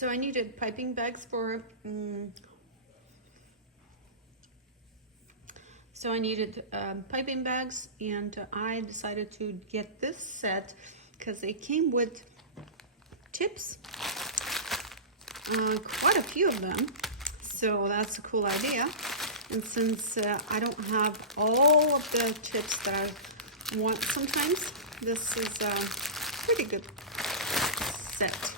So I needed piping bags for, piping bags, and I decided to get this set because it came with tips, quite a few of them. So that's a cool idea. And since I don't have all of the tips that I want sometimes, this is a pretty good set.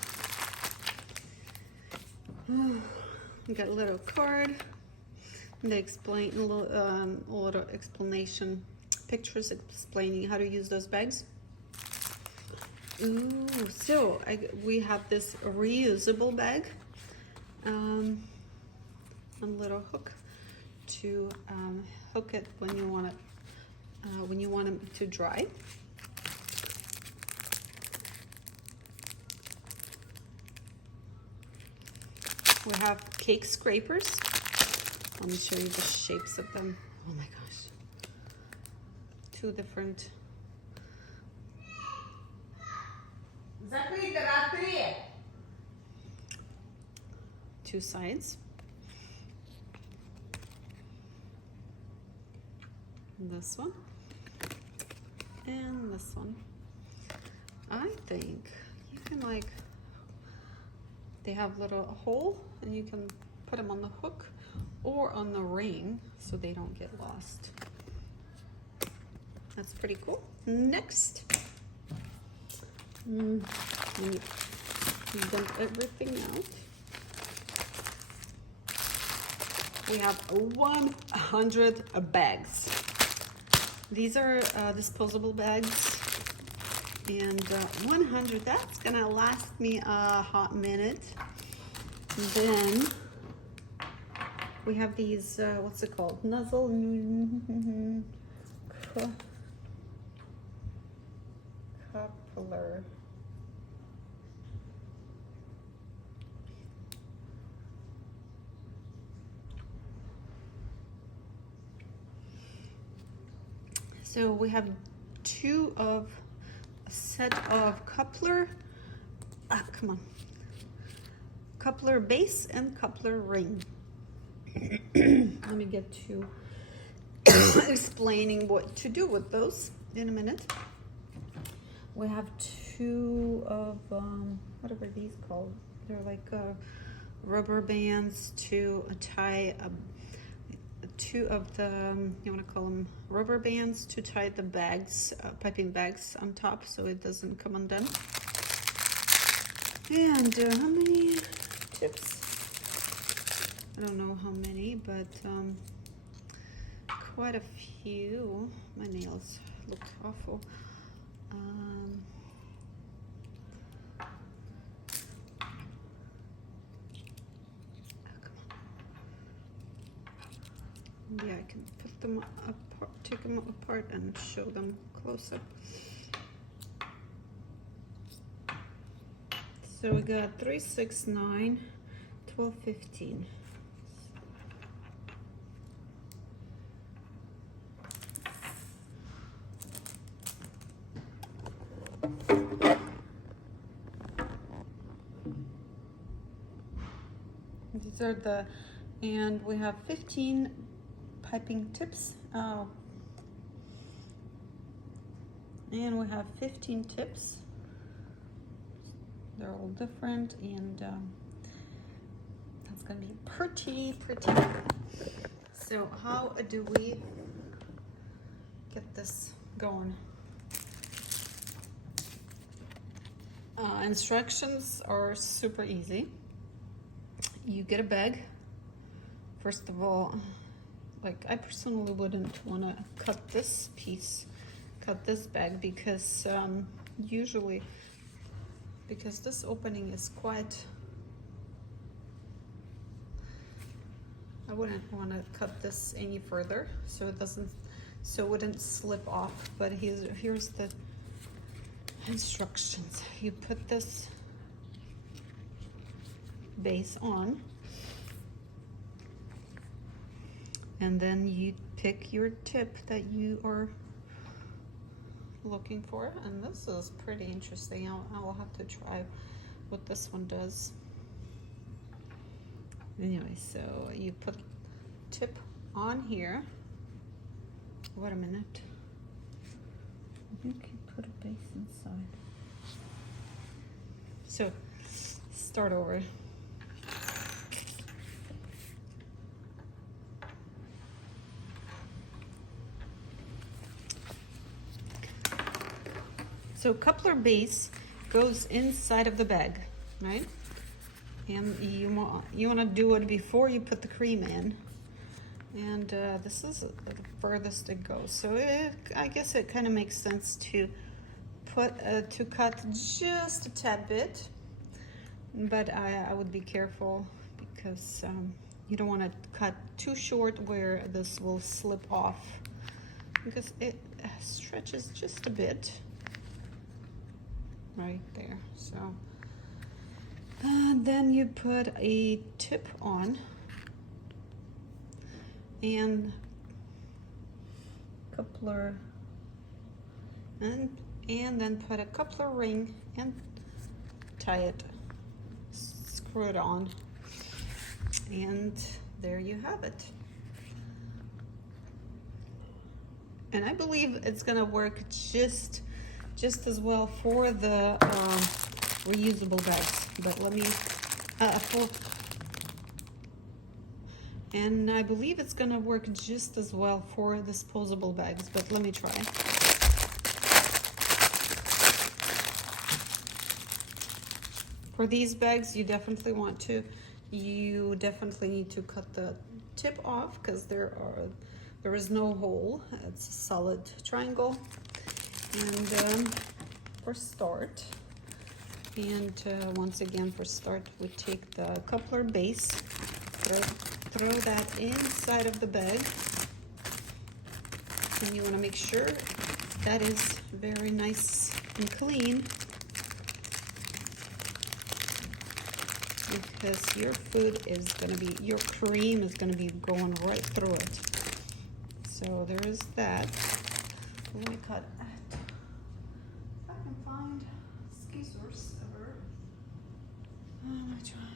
We got a little card. They explain a little explanation, pictures explaining how to use those bags. Ooh, so we have this reusable bag, a little hook to hook it when you want it to dry. We have cake scrapers. Let me show you the shapes of them. Oh my gosh. Two different. Two sides. This one. And this one. I think you can they have little hole and you can put them on the hook or on the ring so they don't get lost. That's pretty cool. Next, let me dump everything out. We have 100 bags. These are disposable bags, and 100, that's gonna last me a hot minute. And then we have these, what's it called? Nuzzle coupler. So we have a set of coupler, coupler base and coupler ring. Let me get to explaining what to do with those in a minute. We have two of, what are these called? They're like rubber bands to tie two of the, you want to call them rubber bands to tie the bags, piping bags on top so it doesn't come undone. And how many tips? I don't know how many, but quite a few. My nails look awful. Yeah, I can put them apart, take them apart and show them close up. So we got 3, 6, 9, 12, 15. These are and we have 15 piping tips. And we have 15 tips. They're all different, and that's gonna be pretty. So how do we get this going? Instructions are super easy. You get a bag. First of all, like I personally wouldn't want to cut this bag because usually, because this opening is quite, I wouldn't want to cut this any further so it wouldn't slip off. But here's the instructions. You put this base on, and then you pick your tip that you are looking for, and this is pretty interesting. I will have to try what this one does. Anyway, so you put tip on here. Wait a minute. I think you put a base inside. So start over. So coupler base goes inside of the bag, right? And you want to do it before you put the cream in. And this is the furthest it goes. So I guess it kind of makes sense to cut just a tad bit, but I would be careful because you don't want to cut too short where this will slip off, because it stretches just a bit right there. So then you put a tip on and coupler, and then put a coupler ring and tie it, screw it on, and there you have it. And I believe it's gonna work just as well for the reusable bags. But let me and I believe it's gonna work just as well for disposable bags, but let me try. For these bags, you definitely need to cut the tip off, because there is no hole. It's a solid triangle. And for start, and once again for start, we take the coupler base, throw that inside of the bag, and you want to make sure that is very nice and clean, because your cream is going to be going right through it. So there is that. Let me cut. If I can find scissors ever. I'm gonna try.